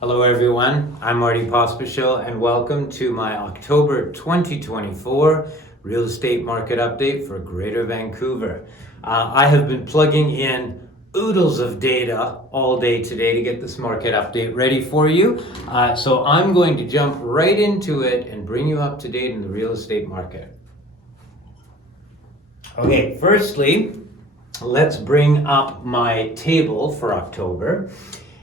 Hello everyone, I'm Marty and welcome to my October 2024 real estate market update for Greater Vancouver. I have been plugging in oodles of data all day today to get this market update ready for you. So I'm going to jump right into it and bring you up to date in the real estate market. Okay, firstly, let's bring up my table for October.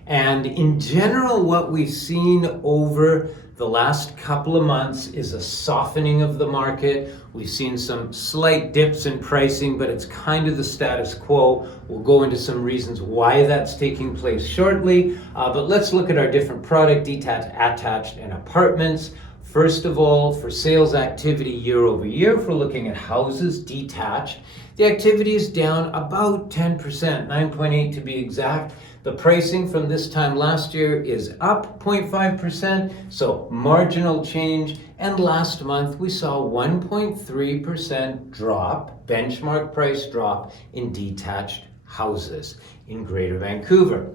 And in general, what we've seen over the last couple of months is a softening of the market. We've seen some slight dips in pricing, but it's kind of the status quo. We'll go into some reasons why that's taking place shortly. But let's look at our different product, detached, attached, and apartments. First of all, for sales activity year over year, if we're looking at houses detached, the activity is down about 10%, 9.8 to be exact. The pricing from this time last year is up 0.5%, so marginal change. And last month we saw 1.3% drop, benchmark price drop in detached houses in Greater Vancouver.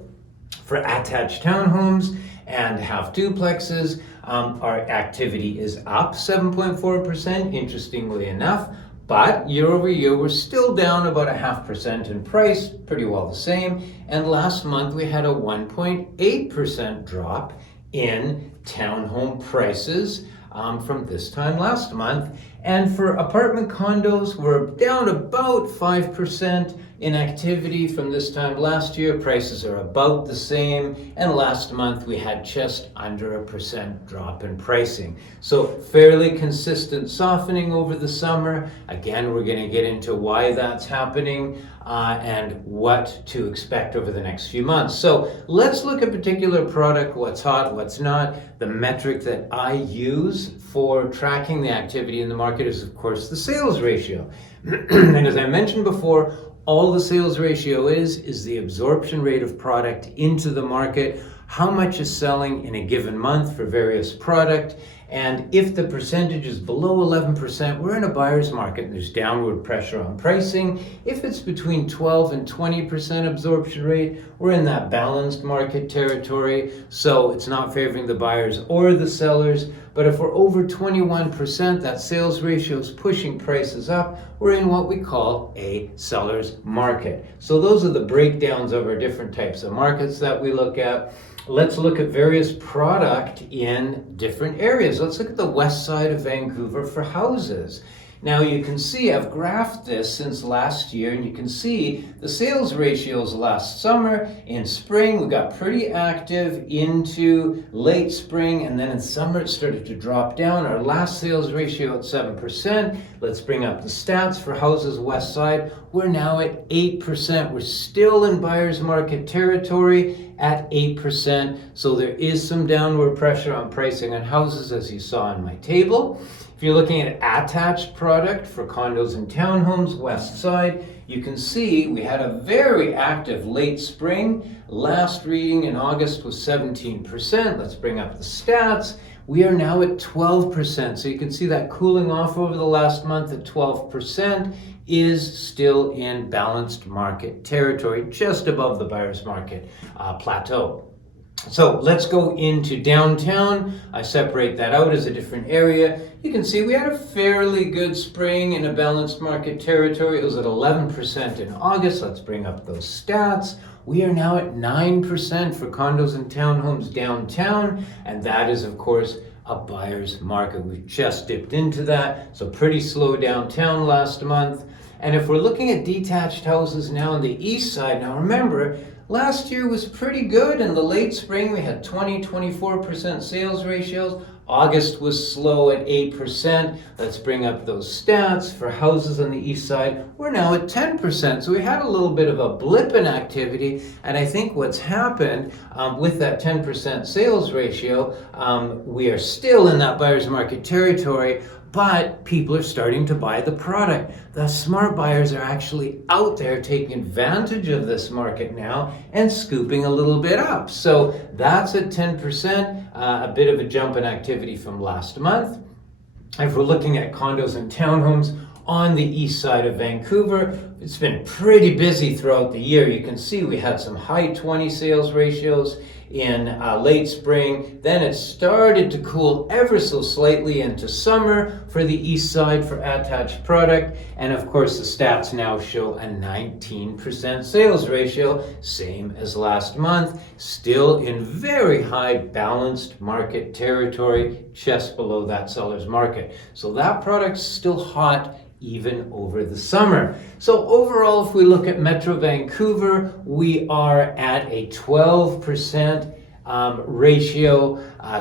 For attached townhomes and half duplexes, our activity is up 7.4%, interestingly enough. But year over year, we're still down about 0.5% in price, pretty well the same. And last month, we had a 1.8% drop in townhome prices from this time last month. And for apartment condos, we're down about 5% in activity from this time last year. Prices are about the same. And last month, we had just under 1% drop in pricing. So fairly consistent softening over the summer. Again, we're going to get into why that's happening and what to expect over the next few months. So let's look at particular product, what's hot, what's not. The metric that I use for tracking the activity in the market is, of course, the sales ratio. And as I mentioned before, all the sales ratio is the absorption rate of product into the market, how much is selling in a given month for various product. And if the percentage is below 11%, we're in a buyer's market and there's downward pressure on pricing. If it's between 12 and 20% absorption rate, we're in that balanced market territory. So it's not favoring the buyers or the sellers. But if we're over 21%, that sales ratio is pushing prices up. We're in what we call a seller's market. So those are the breakdowns of our different types of markets that we look at. Let's look at various product in different areas. Let's look at the west side of Vancouver for houses. Now you can see I've graphed this since last year, and you can see the sales ratios last summer. In spring, we got pretty active into late spring, and then in summer it started to drop down. Our last sales ratio at 7%. Let's bring up the stats for houses west side. We're now at 8%. We're still in buyer's market territory at 8%. So there is some downward pressure on pricing on houses, as you saw in my table. If you're looking at attached product for condos and townhomes, west side, you can see we had a very active late spring. Last reading in August was 17%. Let's bring up the stats. We are now at 12%. So you can see that cooling off over the last month at 12% is still in balanced market territory, just above the buyer's market plateau. So let's go into downtown. I separate that out as a different area. You can see we had a fairly good spring in a balanced market territory. It was at 11% in August. Let's bring up those stats. We are now at 9% for condos and townhomes downtown, and that is, of course, a buyer's market. We've just dipped into that, so pretty slow downtown last month. And if we're looking at detached houses now on the east side, now remember, last year was pretty good. In the late spring, we had 24% sales ratios. August was slow at 8%. Let's bring up those stats for houses on the east side. We're now at 10%. So we had a little bit of a blip in activity. And I think what's happened with that 10% sales ratio, we are still in that buyer's market territory, but people are starting to buy the product. The smart buyers are actually out there taking advantage of this market now and scooping a little bit up. So that's at 10%, a bit of a jump in activity from last month. If we're looking at condos and townhomes on the east side of Vancouver, it's been pretty busy throughout the year. You can see we had some high 20 sales ratios in late spring. Then it started to cool ever so slightly into summer for the east side for attached product. And of course, the stats now show a 19% sales ratio, same as last month, still in very high balanced market territory, just below that seller's market. So that product's still hot even over the summer. So overall, if we look at Metro Vancouver, we are at a 12%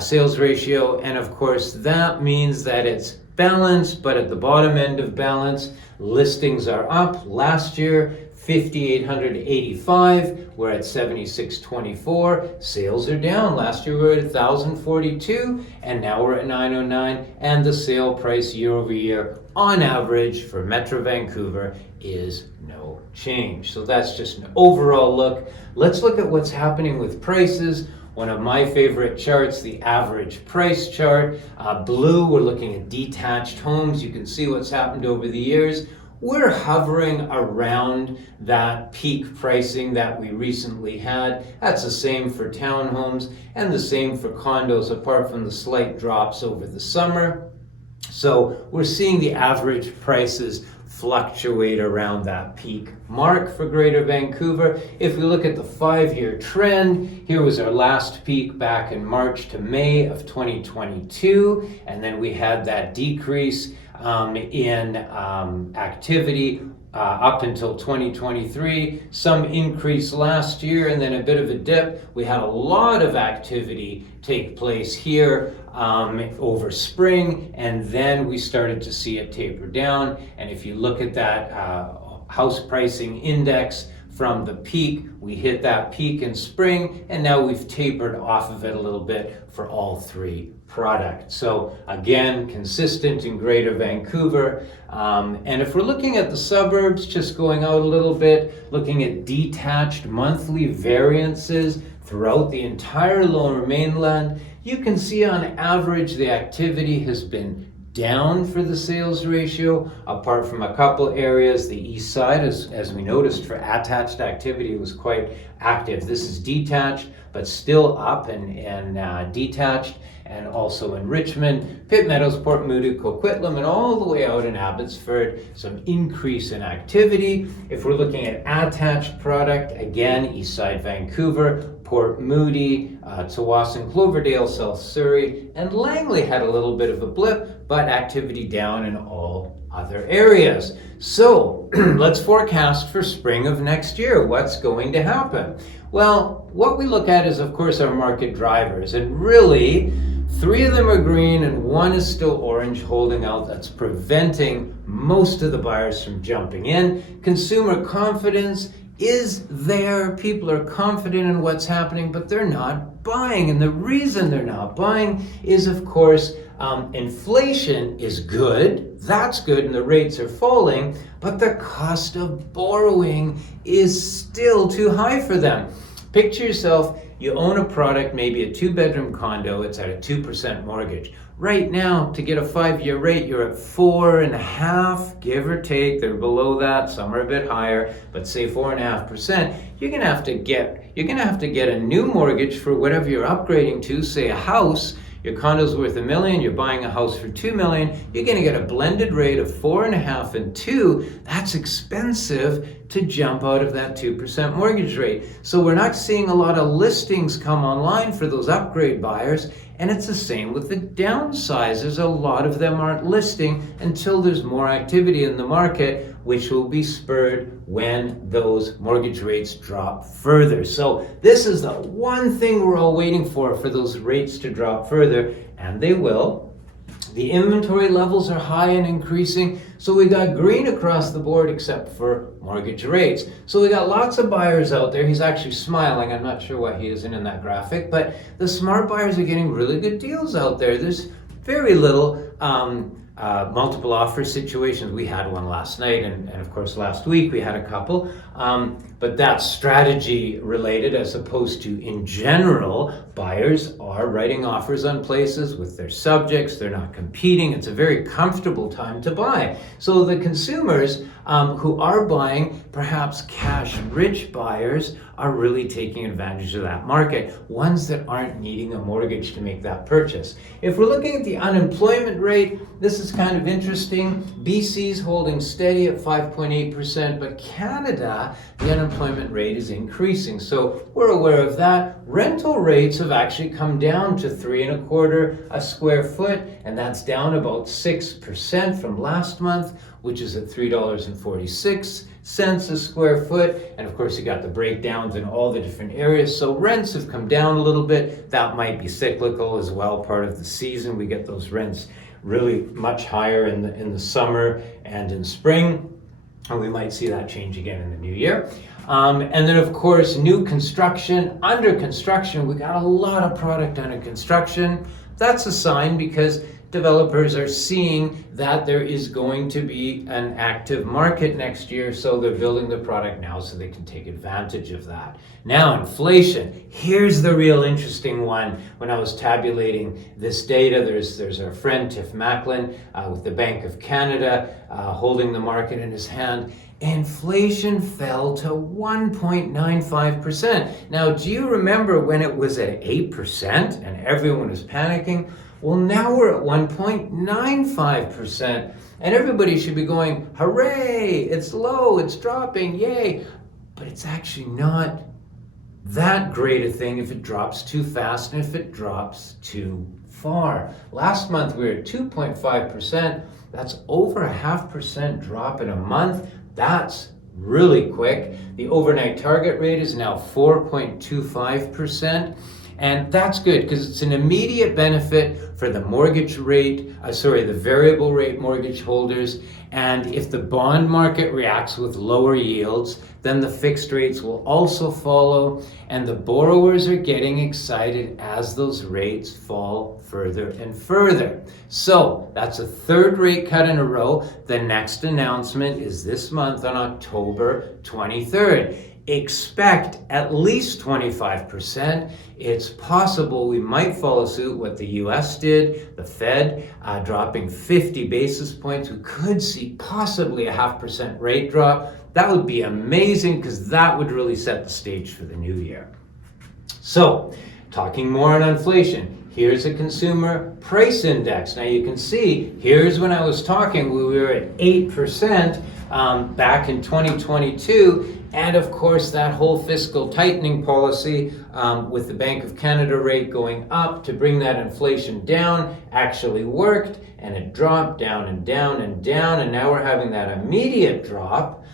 sales ratio. And of course, that means that it's balanced, but at the bottom end of balance, listings are up. Last year, 5,885, we're at 7,624. Sales are down. Last year we were at 1,042, and now we're at 909. And the sale price year over year, on average for Metro Vancouver, is no change. So that's just an overall look. Let's look at what's happening with prices. One of my favorite charts, the average price chart. Blue, we're looking at detached homes. You can see what's happened over the years. We're hovering around that peak pricing that we recently had. That's the same for townhomes and the same for condos, apart from the slight drops over the summer. So we're seeing the average prices fluctuate around that peak mark for Greater Vancouver. If we look at the 5-year trend, here was our last peak back in March to May of 2022, and then we had that decrease in activity up until 2023, some increase last year, and then a bit of a dip. We had a lot of activity take place here over spring, and then we started to see it taper down. And if you look at that house pricing index from the peak, we hit that peak in spring, and now we've tapered off of it a little bit for all three products. So again, consistent in Greater Vancouver. And if we're looking at the suburbs, just going out a little bit, looking at detached monthly variances throughout the entire Lower Mainland, you can see on average the activity has been down for the sales ratio, apart from a couple areas. The east side, as we noticed, for attached activity was quite active. This is detached, but still up and detached, and also in Richmond, Pitt Meadows, Port Moody, Coquitlam, and all the way out in Abbotsford, some increase in activity. If we're looking at attached product, again, east side Vancouver, Port Moody, Tsawwassen, Cloverdale, South Surrey, and Langley had a little bit of a blip, but activity down in all other areas. So let's forecast for spring of next year. What's going to happen? Well, what we look at is, of course, our market drivers, and really 3 of them are green and 1 is still orange holding out. That's preventing most of the buyers from jumping in. Consumer confidence is there. People are confident in what's happening, but they're not buying. And the reason they're not buying is, of course, inflation is good. That's good, and the rates are falling, but the cost of borrowing is still too high for them. Picture yourself, you own a product, maybe a 2-bedroom condo, it's at a 2% mortgage. Right now, to get a 5-year rate, you're at 4.5%, give or take. They're below that, some are a bit higher, but say 4.5%. You're gonna have to get a new mortgage for whatever you're upgrading to, say a house. Your condo's worth $1 million, you're buying a house for $2 million, you're gonna get a blended rate of 4.5 and 2. That's expensive to jump out of that 2% mortgage rate. So we're not seeing a lot of listings come online for those upgrade buyers, and it's the same with the downsizers. A lot of them aren't listing until there's more activity in the market, which will be spurred when those mortgage rates drop further. So this is the one thing we're all waiting for those rates to drop further, and they will. The inventory levels are high and increasing, so we got green across the board except for mortgage rates. So we got lots of buyers out there. He's actually smiling. I'm not sure why he isn't in that graphic, but the smart buyers are getting really good deals out there. There's very little multiple offer situations. We had one last night, and of course last week we had a couple, but that's strategy related, as opposed to, in general, buyers are writing offers on places with their subjects. They're not competing. It's a very comfortable time to buy. So the consumers who are buying, perhaps cash-rich buyers are really taking advantage of that market, ones that aren't needing a mortgage to make that purchase. If we're looking at the unemployment rate, this is kind of interesting. BC's holding steady at 5.8%, but Canada, the unemployment rate is increasing. So we're aware of that. Rental rates have actually come down to 3.25 a square foot, and that's down about 6% from last month, which is at $3.46 a square foot. And of course, you got the breakdowns in all the different areas. So rents have come down a little bit. That might be cyclical as well, part of the season. We get those rents really much higher in the summer and in spring. And we might see that change again in the new year. And then of course, new construction, under construction, we got a lot of product under construction. That's a sign because developers are seeing that there is going to be an active market next year, so they're building the product now so they can take advantage of that. Now, inflation. Here's the real interesting one. When I was tabulating this data, there's our friend Tiff Macklin with the Bank of Canada holding the market in his hand. Inflation fell to 1.95%. Now, do you remember when it was at 8% and everyone was panicking? Well, now we're at 1.95%, and everybody should be going, hooray, it's low, it's dropping, yay. But it's actually not that great a thing if it drops too fast and if it drops too far. Last month we were at 2.5%. That's over a 0.5% drop in a month. That's really quick. The overnight target rate is now 4.25%. And that's good because it's an immediate benefit for the mortgage rate, the variable rate mortgage holders. And if the bond market reacts with lower yields, then the fixed rates will also follow. And the borrowers are getting excited as those rates fall further and further. So that's a third rate cut in a row. The next announcement is this month on October 23rd. Expect at least 25%. It's possible we might follow suit what the US did, the Fed dropping 50 basis points. We could see possibly a 0.5% rate drop. That would be amazing because that would really set the stage for the new year. So, talking more on inflation. Here's a consumer price index. Now you can see, here's when I was talking, we were at 8% back in 2022. And of course, that whole fiscal tightening policy with the Bank of Canada rate going up to bring that inflation down actually worked, and it dropped down and down and down, and now we're having that immediate drop.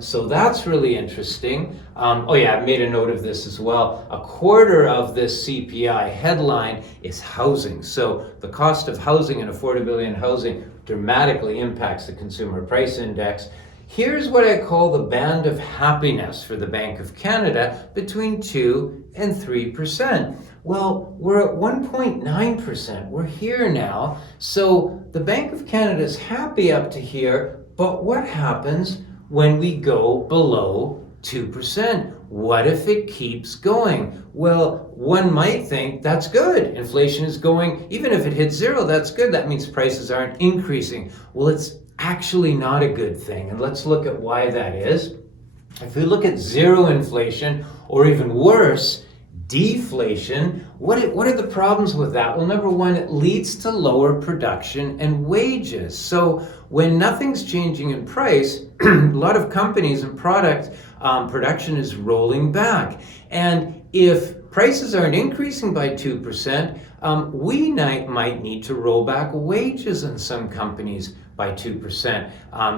So that's really interesting. Oh yeah, I've made a note of this as well. A quarter of this CPI headline is housing. So the cost of housing and affordability in housing dramatically impacts the consumer price index. Here's what I call the band of happiness for the Bank of Canada, between 2 and 3%. Well, we're at 1.9%. We're here now. So the Bank of Canada is happy up to here, but what happens when we go below 2%? What if it keeps going? Well, one might think that's good. Inflation is going, even if it hits zero, that's good. That means prices aren't increasing. Well, it's actually not a good thing. And let's look at why that is. If we look at zero inflation, or even worse, deflation, what are the problems with that? Well, number one, it leads to lower production and wages. So when nothing's changing in price, a lot of companies and production is rolling back. And if prices aren't increasing by 2%, we might need to roll back wages in some companies by 2%.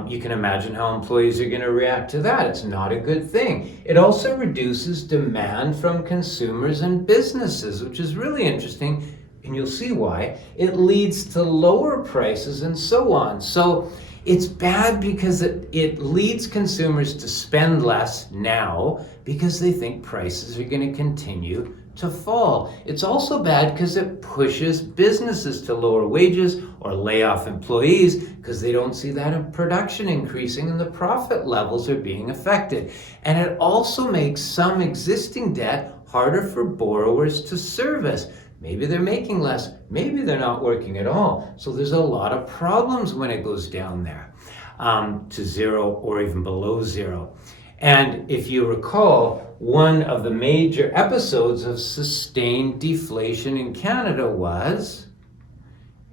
You can imagine how employees are going to react to that. It's not a good thing. It also reduces demand from consumers and businesses, which is really interesting, and you'll see why. It leads to lower prices and so on. So it's bad because it leads consumers to spend less now because they think prices are going to continue to fall. It's also bad because it pushes businesses to lower wages or lay off employees because they don't see that production increasing and the profit levels are being affected. And it also makes some existing debt harder for borrowers to service. Maybe they're making less, maybe they're not working at all. So there's a lot of problems when it goes down there. to zero or even below zero. And if you recall, one of the major episodes of sustained deflation in Canada was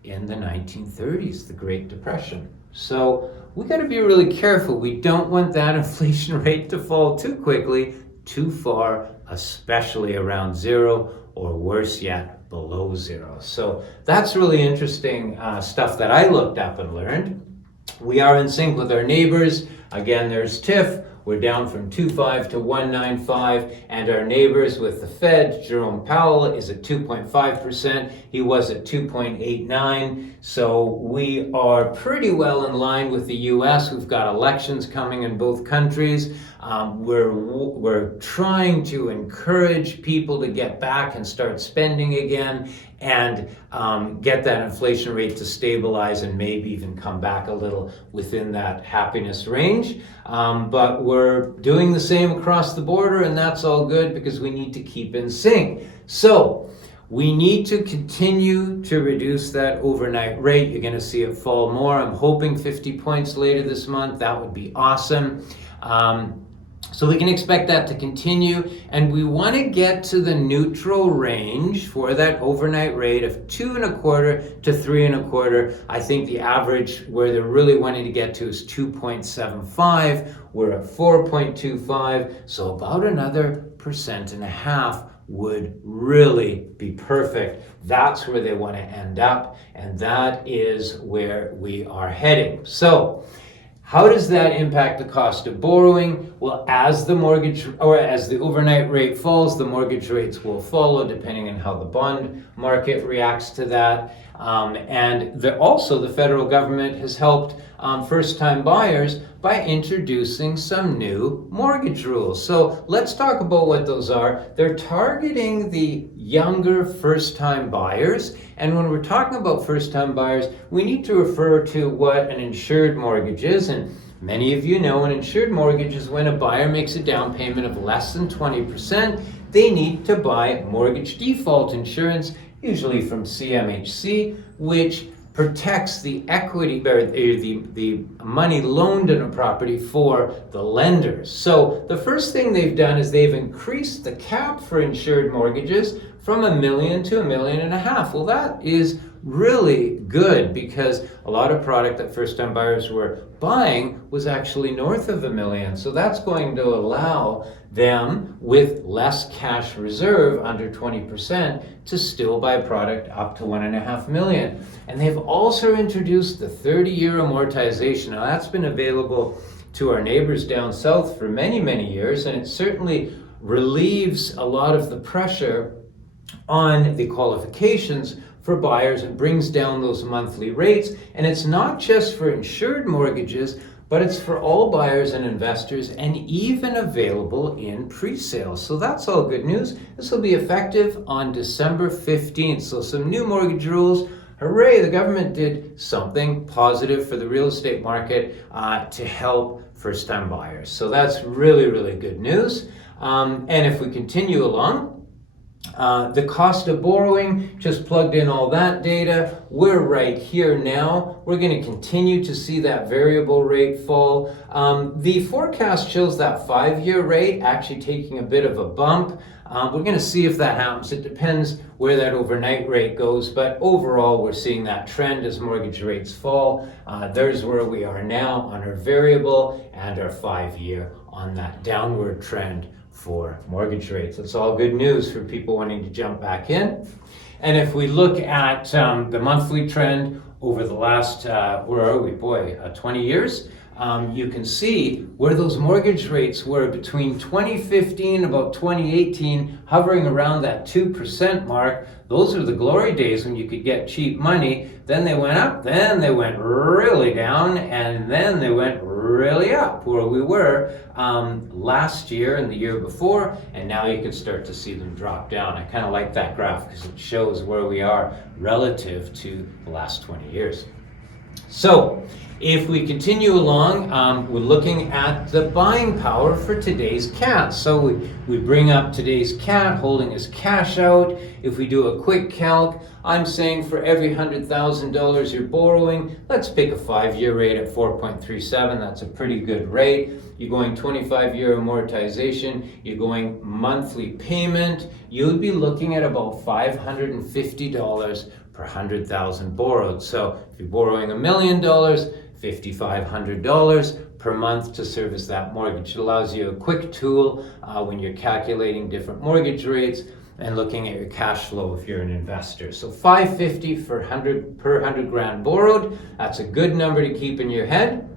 in the 1930s, the Great Depression. So we got to be really careful. We don't want that inflation rate to fall too quickly, too far, especially around zero, or worse yet, below zero. So that's really interesting stuff that I looked up and learned. We are in sync with our neighbors. Again, there's TIFF. We're down from 2.5 to 1.95, and our neighbors with the Fed, Jerome Powell is at 2.5%. He was at 2.89. So we are pretty well in line with the US. We've got elections coming in both countries. We're trying to encourage people to get back and start spending again, and get that inflation rate to stabilize and maybe even come back a little within that happiness range. But we're doing the same across the border, and that's all good because we need to keep in sync. So we need to continue to reduce that overnight rate. You're going to see it fall more. I'm hoping 50 points later this month. That would be awesome. So we can expect that to continue, and we want to get to the neutral range for that overnight rate of 2.25 to 3.25. I think the average where they're really wanting to get to is 2.75. We're at 4.25, so about another 1.5% would really be perfect. That's where they want to end up, and that is where we are heading. So how does that impact the cost of borrowing? Well, as the mortgage, or as the overnight rate falls, the mortgage rates will follow depending on how the bond market reacts to that. And also the federal government has helped first-time buyers by introducing some new mortgage rules. So let's talk about what those are. They're targeting the younger first-time buyers. And when we're talking about first-time buyers, we need to refer to what an insured mortgage is. And many of you know an insured mortgage is when a buyer makes a down payment of less than 20%. They need to buy mortgage default insurance, usually from CMHC, which protects the equity, or the money loaned in a property for the lenders. So the first thing they've done is they've increased the cap for insured mortgages from $1 million to $1.5 million. Well, that is really good because a lot of product that first-time buyers were buying was actually north of $1 million. So that's going to allow them with less cash reserve, under 20%, to still buy product up to $1.5 million. And they've also introduced the 30-year amortization. Now that's been available to our neighbors down south for many, many years, and it certainly relieves a lot of the pressure on the qualifications for buyers. It brings down those monthly rates, and it's not just for insured mortgages, but it's for all buyers and investors, and even available in pre-sale. So that's all good news. This will be effective on December 15th. So some new mortgage rules. Hooray, the government did something positive for the real estate market to help first-time buyers. So that's really, really good news. And if we continue along, the cost of borrowing, just plugged in all that data. We're right here now. We're going to continue to see that variable rate fall. The forecast shows that 5-year rate actually taking a bit of a bump. We're going to see if that happens. It depends where that overnight rate goes, but overall we're seeing that trend as mortgage rates fall. There's where we are now on our variable and our 5-year on that downward trend for mortgage rates. It's all good news for people wanting to jump back in. And if we look at the monthly trend over the last, 20 years, you can see where those mortgage rates were between 2015 about 2018, hovering around that 2% mark. Those are the glory days when you could get cheap money. Then they went up, then they went really down, and then they went really up, where we were last year and the year before, and now you can start to see them drop down. I kind of like that graph because it shows where we are relative to the last 20 years. So if we continue along, we're looking at the buying power for today's cat. So we bring up today's cat holding his cash out. If we do a quick calc, I'm saying for every $100,000 you're borrowing, let's pick a 5-year rate at 4.37. That's a pretty good rate. You're going 25-year amortization. You're going monthly payment. You'd be looking at about $550 per 100,000 borrowed. So if you're borrowing $1 million, $5,500 per month to service that mortgage. It allows you a quick tool when you're calculating different mortgage rates and looking at your cash flow if you're an investor. So $550 per 100 grand borrowed. That's a good number to keep in your head.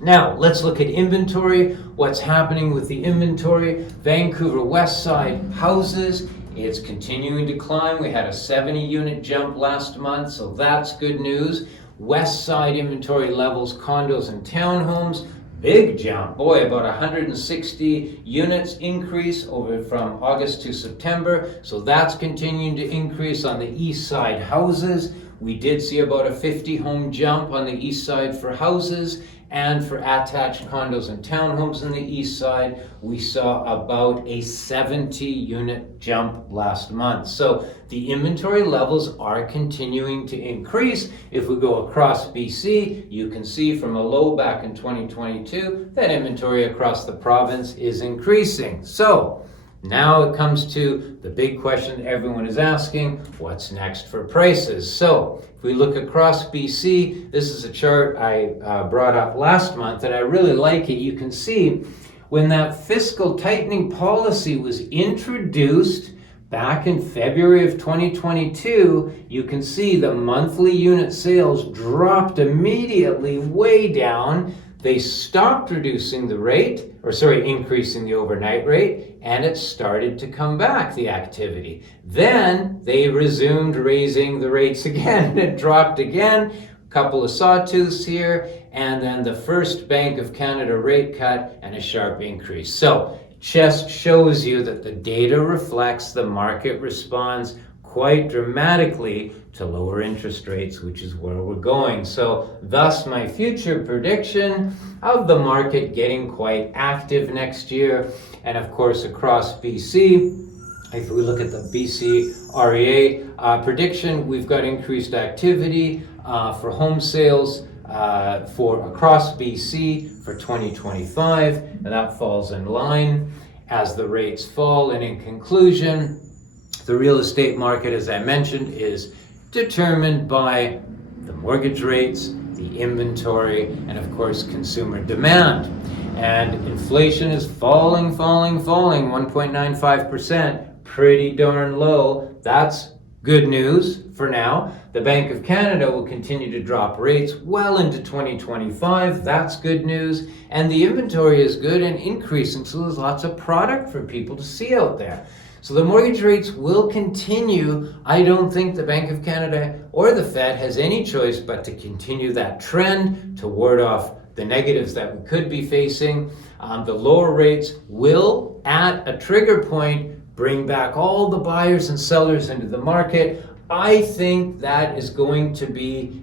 Now, let's look at inventory. What's happening with the inventory? Vancouver West Side houses, it's continuing to climb. We had a 70-unit jump last month, so that's good news. West Side inventory levels, condos and townhomes, big jump. Boy, about 160 units increase over from August to September. So that's continuing to increase on the East Side houses. We did see about a 50 home jump on the East Side for houses, and for attached condos and townhomes on the East Side, we saw about a 70 unit jump last month. So the inventory levels are continuing to increase. If we go across BC, you can see from a low back in 2022 that inventory across the province is increasing. So now it comes to the big question everyone is asking, what's next for prices? So if we look across BC, this is a chart I brought up last month and I really like it. You can see when that fiscal tightening policy was introduced back in February of 2022, you can see the monthly unit sales dropped immediately way down. They stopped increasing the overnight rate, and it started to come back, the activity. Then they resumed raising the rates again, and it dropped again. A couple of sawtooths here, and then the first Bank of Canada rate cut and a sharp increase. So just shows you that the data reflects the market responds quite dramatically to lower interest rates, which is where we're going. So thus my future prediction of the market getting quite active next year. And of course across BC, if we look at the BC REA prediction, we've got increased activity for home sales for across BC for 2025, and that falls in line as the rates fall. And in conclusion, the real estate market, as I mentioned, is determined by the mortgage rates, the inventory, and of course consumer demand. And inflation is falling, 1.95%, pretty darn low. That's good news for now. The Bank of Canada will continue to drop rates well into 2025. That's good news. And the inventory is good and increasing, so there's lots of product for people to see out there. So the mortgage rates will continue. I don't think the Bank of Canada or the Fed has any choice but to continue that trend to ward off the negatives that we could be facing. The lower rates will, at a trigger point, bring back all the buyers and sellers into the market. I think that is going to be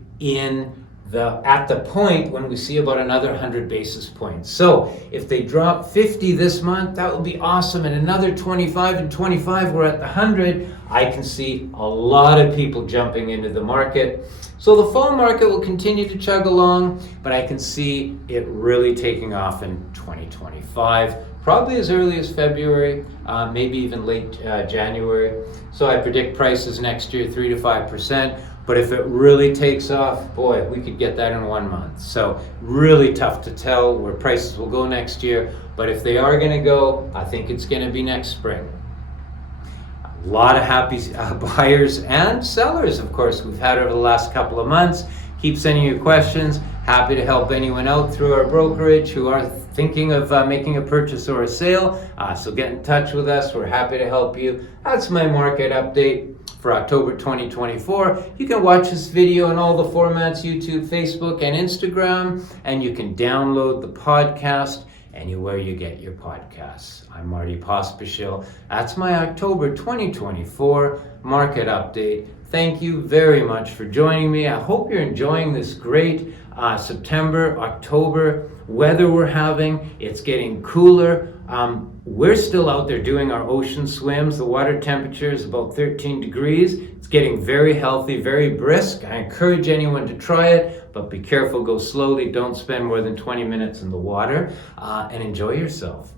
at the point when we see about another 100 basis points. So if they drop 50 this month, that would be awesome. And another 25 and 25, we're at the 100. I can see a lot of people jumping into the market. So the fall market will continue to chug along, but I can see it really taking off in 2025, probably as early as February, maybe even late January. So I predict prices next year 3 to 5%. But if it really takes off, boy, we could get that in 1 month. So really tough to tell where prices will go next year. But if they are going to go, I think it's going to be next spring. A lot of happy buyers and sellers, of course, we've had over the last couple of months. Keep sending your questions. Happy to help anyone out through our brokerage who are thinking of making a purchase or a sale. So get in touch with us. We're happy to help you. That's my market update for October 2024. You can watch this video in all the formats, YouTube, Facebook, and Instagram, and you can download the podcast anywhere you get your podcasts. I'm Marty Pospisil. That's my October 2024 market update. Thank you very much for joining me. I hope you're enjoying this great September, October weather we're having. It's getting cooler. We're still out there doing our ocean swims. The water temperature is about 13 degrees. It's getting very healthy, very brisk. I encourage anyone to try it, but be careful, go slowly. Don't spend more than 20 minutes in the water, and enjoy yourself.